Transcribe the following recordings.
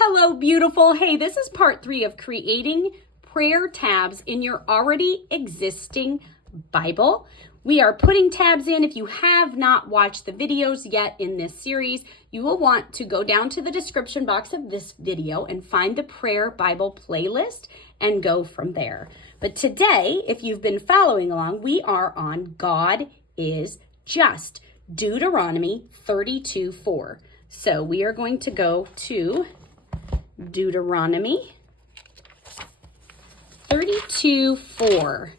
Hello, beautiful. Hey, this is part 3 of creating prayer tabs in your already existing Bible. We are putting tabs in. If you have not watched the videos yet in this series, you will want to go down to the description box of this video and find the prayer Bible playlist and go from there. But today, if you've been following along, we are on God is Just, Deuteronomy 32:4. So we are going to go to Deuteronomy 32:4.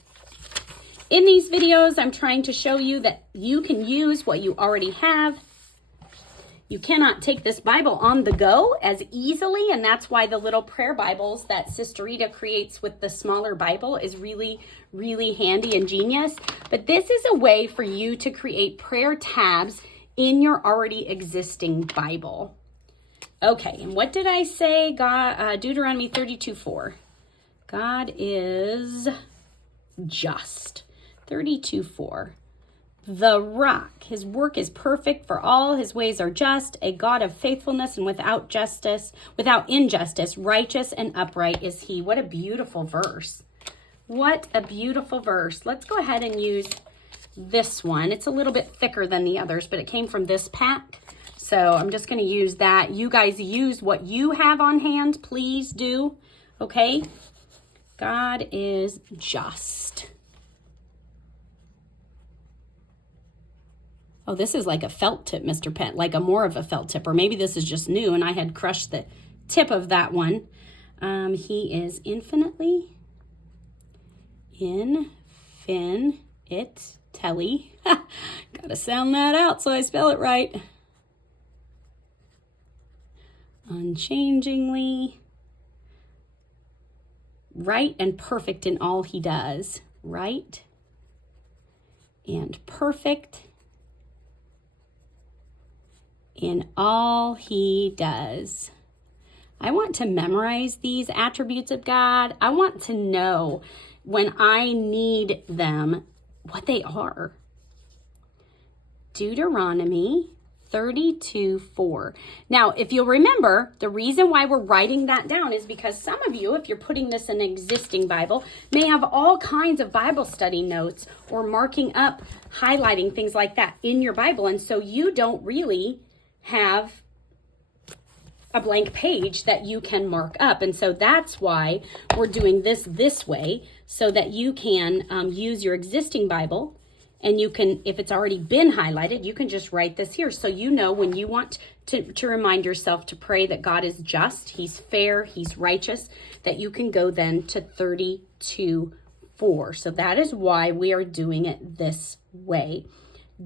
In these videos, I'm trying to show you that you can use what you already have. You cannot take this Bible on the go as easily, and that's why the little prayer Bibles that Sister Rita creates with the smaller Bible is really, really handy and genius. But this is a way for you to create prayer tabs in your already existing Bible. Okay, and what did I say? Deuteronomy 32:4. God is just. 32:4. The rock, his work is perfect, for all his ways are just, a God of faithfulness and without injustice, righteous and upright is he. What a beautiful verse. What a beautiful verse. Let's go ahead and use this one. It's a little bit thicker than the others, but it came from this pack. So I'm just going to use that. You guys use what you have on hand. Please do. Okay? God is just. Oh, this is like a felt tip, Mr. Pet, like more of a felt tip. Or maybe this is just new and I had crushed the tip of that one. He is infinitely telly. Gotta sound that out so I spell it right. Unchangingly right and perfect in all he does. Right and perfect in all he does. I want to memorize these attributes of God. I want to know when I need them what they are. Deuteronomy 32:4. Now, if you'll remember, the reason why we're writing that down is because some of you, if you're putting this in an existing Bible, may have all kinds of Bible study notes or marking up, highlighting things like that in your Bible. And so you don't really have a blank page that you can mark up. And so that's why we're doing this way, so that you can use your existing Bible. And you can, if it's already been highlighted, you can just write this here. So you know when you want to remind yourself to pray that God is just, he's fair, he's righteous, that you can go then to 32:4. So that is why we are doing it this way.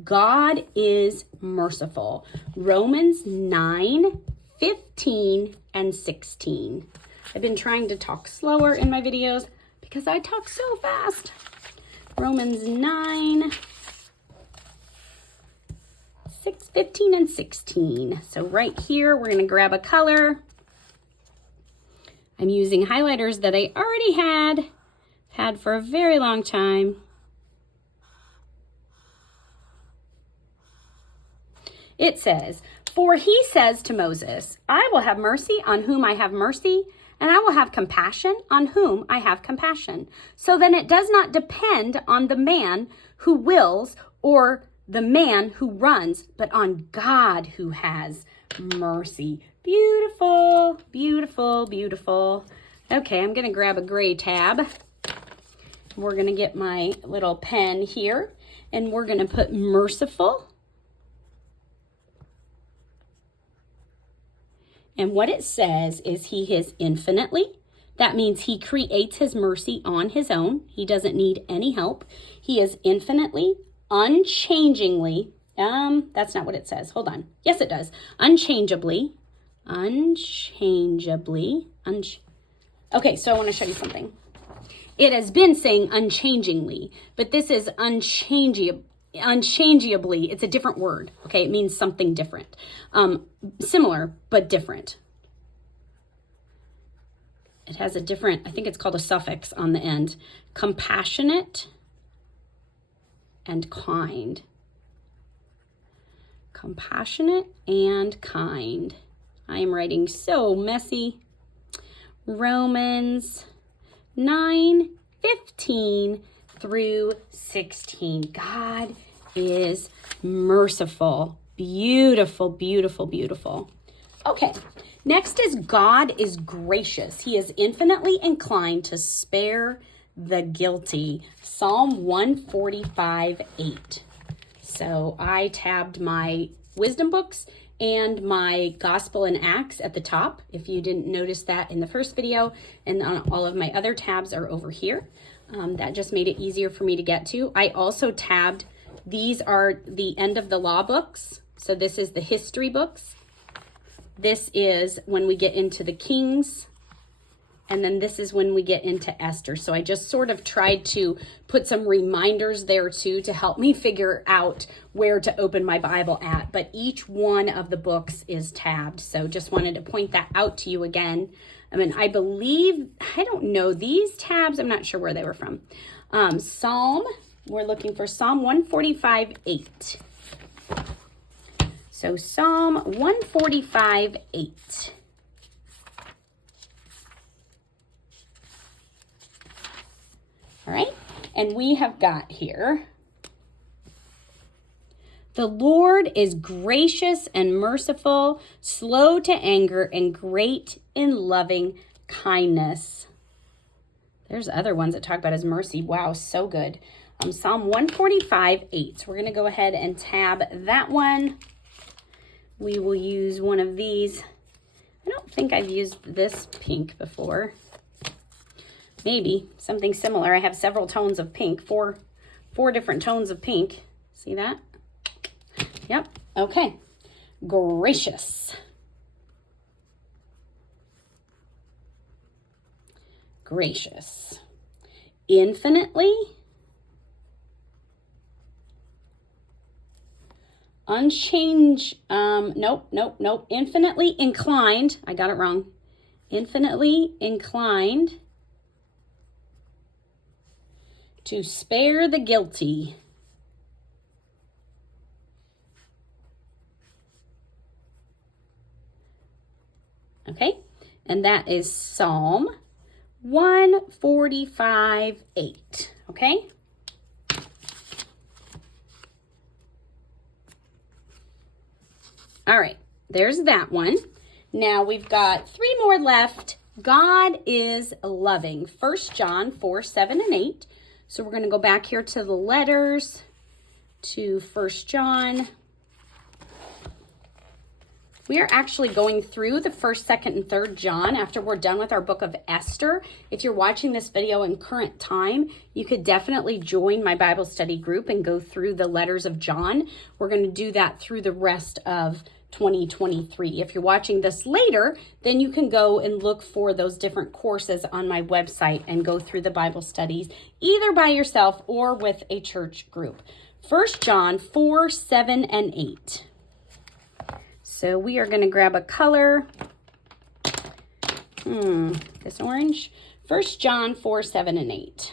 God is merciful. Romans 9:15 and 16. I've been trying to talk slower in my videos because I talk so fast. Romans 9:15 and 16. So right here, we're going to grab a color. I'm using highlighters that I already had for a very long time. It says, for he says to Moses, I will have mercy on whom I have mercy, and I will have compassion on whom I have compassion. So then it does not depend on the man who wills or the man who runs, but on God who has mercy. Beautiful, beautiful, beautiful. Okay, I'm going to grab a gray tab. We're going to get my little pen here, and we're going to put merciful. And what it says is he is infinitely. That means he creates his mercy on his own. He doesn't need any help. He is infinitely, unchangingly. That's not what it says. Hold on. Yes, it does. Unchangeably. Okay, so I want to show you something. It has been saying unchangingly, but this is unchangeably. It's a different word. Okay, it means something different. Similar, but different. It has a different, I think it's called a suffix on the end. Compassionate and kind. Compassionate and kind. I am writing so messy. Romans 9:15 through 16. God is merciful. Beautiful, beautiful, beautiful. Okay, next is God is gracious. He is infinitely inclined to spare the guilty. Psalm 145:8. So I tabbed my wisdom books and my Gospel and Acts at the top, if you didn't notice that in the first video, and all of my other tabs are over here. That just made it easier for me to get to. I also tabbed, these are the end of the law books. So this is the history books. This is when we get into the Kings, and then this is when we get into Esther. So I just sort of tried to put some reminders there too to help me figure out where to open my Bible at. But each one of the books is tabbed. So just wanted to point that out to you again. I mean, I believe, I don't know, these tabs, I'm not sure where they were from. We're looking for Psalm 145:8. So Psalm 145:8. All right, and we have got here, the Lord is gracious and merciful, slow to anger, and great in loving kindness. There's other ones that talk about his mercy. Wow, so good. Psalm 145:8. So we're going to go ahead and tab that one. We will use one of these. I don't think I've used this pink before. Maybe something similar. I have several tones of pink, four different tones of pink. See that? Yep. Okay. Gracious. Gracious. Infinitely. Nope. Infinitely inclined. I got it wrong. Infinitely inclined to spare the guilty. Okay, and that is Psalm 145:8. Okay. All right, there's that one. Now we've got 3 more left. God is loving. 1 John 4:7-8. So we're going to go back here to the letters, to 1 John. We are actually going through the 1st, 2nd, and 3rd John after we're done with our book of Esther. If you're watching this video in current time, you could definitely join my Bible study group and go through the letters of John. We're going to do that through the rest of 2023. If you're watching this later, then you can go and look for those different courses on my website and go through the Bible studies either by yourself or with a church group. 1 John 4:7-8. So we are going to grab a color. This orange. 1 John 4:7-8.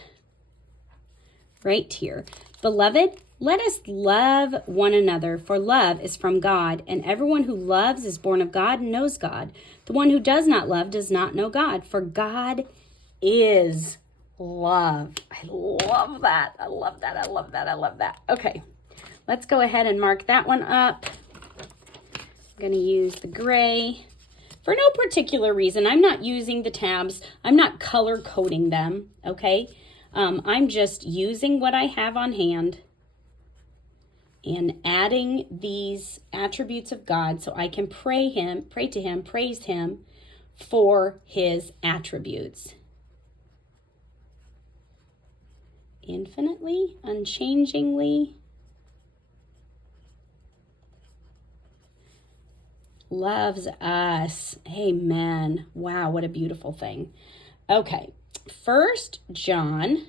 Right here. Beloved, let us love one another, for love is from God, and everyone who loves is born of God and knows God. The one who does not love does not know God, for God is love. I love that. I love that. I love that. I love that. Okay, let's go ahead and mark that one up. I'm going to use the gray. For no particular reason, I'm not using the tabs. I'm not color coding them, okay? I'm just using what I have on hand and adding these attributes of God so I can pray to him, praise him for his attributes. Infinitely, unchangingly, loves us. Amen. Wow, what a beautiful thing. Okay, 1 John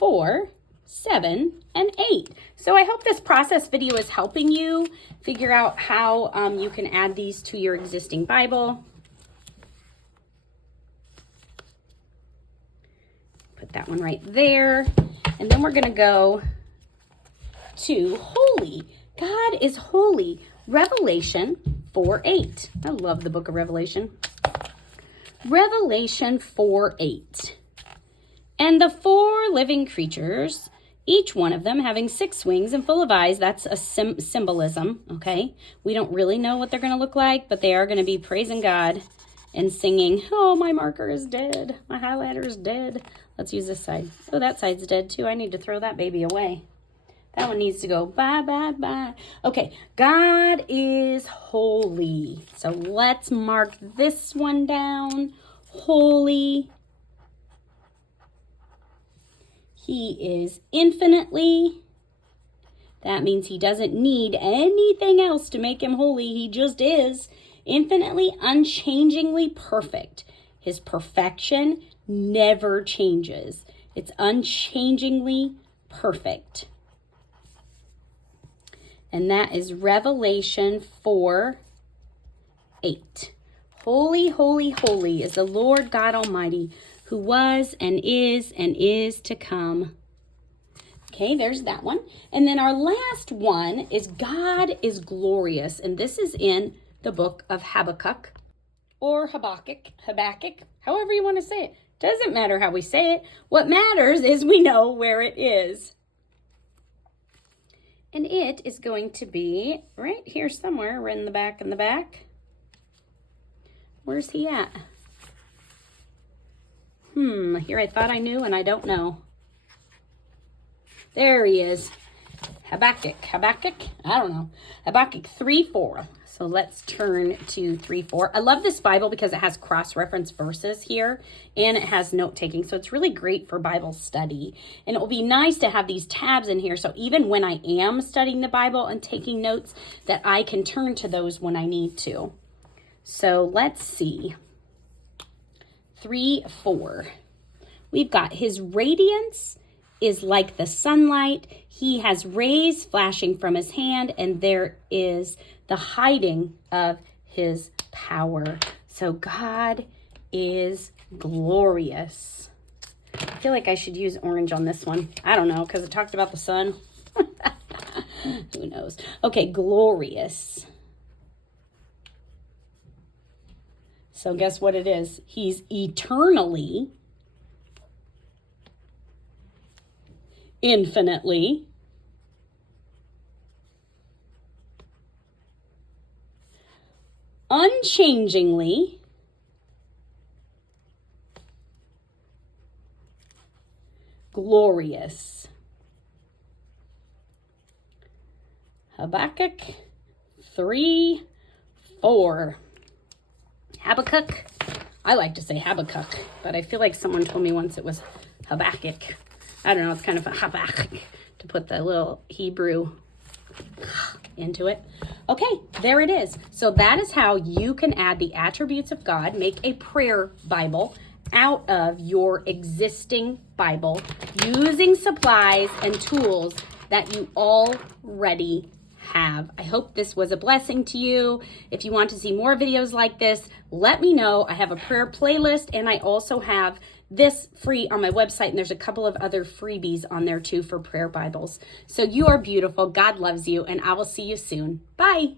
4:7-8. So I hope this process video is helping you figure out how you can add these to your existing Bible. Put that one right there. And then we're going to go to holy. God is holy. Revelation 4:8. I love the book of Revelation. Revelation 4:8. And the 4 living creatures, each one of them having 6 wings and full of eyes. That's a symbolism, okay? We don't really know what they're going to look like, but they are going to be praising God and singing, oh, my marker is dead. My highlighter is dead. Let's use this side. Oh, that side's dead too. I need to throw that baby away. That one needs to go bye, bye, bye. Okay, God is holy. So let's mark this one down. Holy. He is infinitely. That means he doesn't need anything else to make him holy. He just is infinitely, unchangingly perfect. His perfection never changes. It's unchangingly perfect. And that is Revelation 4:8. Holy, holy, holy is the Lord God Almighty, who was and is to come. Okay, there's that one. And then our last one is God is glorious. And this is in the book of Habakkuk or Habakkuk, however you want to say it. Doesn't matter how we say it. What matters is we know where it is. And it is going to be right here somewhere. We're in the back. Where's he at? Here I thought I knew and I don't know. There he is. Habakkuk. I don't know. Habakkuk 3:4. So let's turn to 3:4. I love this Bible because it has cross-reference verses here and it has note-taking. So it's really great for Bible study. And it will be nice to have these tabs in here. So even when I am studying the Bible and taking notes, that I can turn to those when I need to. So let's see. 3:4. We've got his radiance is like the sunlight. He has rays flashing from his hand, and there is the hiding of his power. So God is glorious. I feel like I should use orange on this one. I don't know, because it talked about the sun. Who knows? Okay, glorious. So guess what it is? He's eternally, infinitely, unchangingly, glorious. Habakkuk 3:4. Habakkuk. I like to say Habakkuk, but I feel like someone told me once it was Habakkuk. I don't know, it's kind of a Habakkuk to put the little Hebrew into it. Okay, there it is. So that is how you can add the attributes of God, make a prayer Bible out of your existing Bible using supplies and tools that you already have. I hope this was a blessing to you. If you want to see more videos like this, let me know. I have a prayer playlist and I also have this free on my website, and there's a couple of other freebies on there too for prayer Bibles. So you are beautiful. God loves you, and I will see you soon. Bye.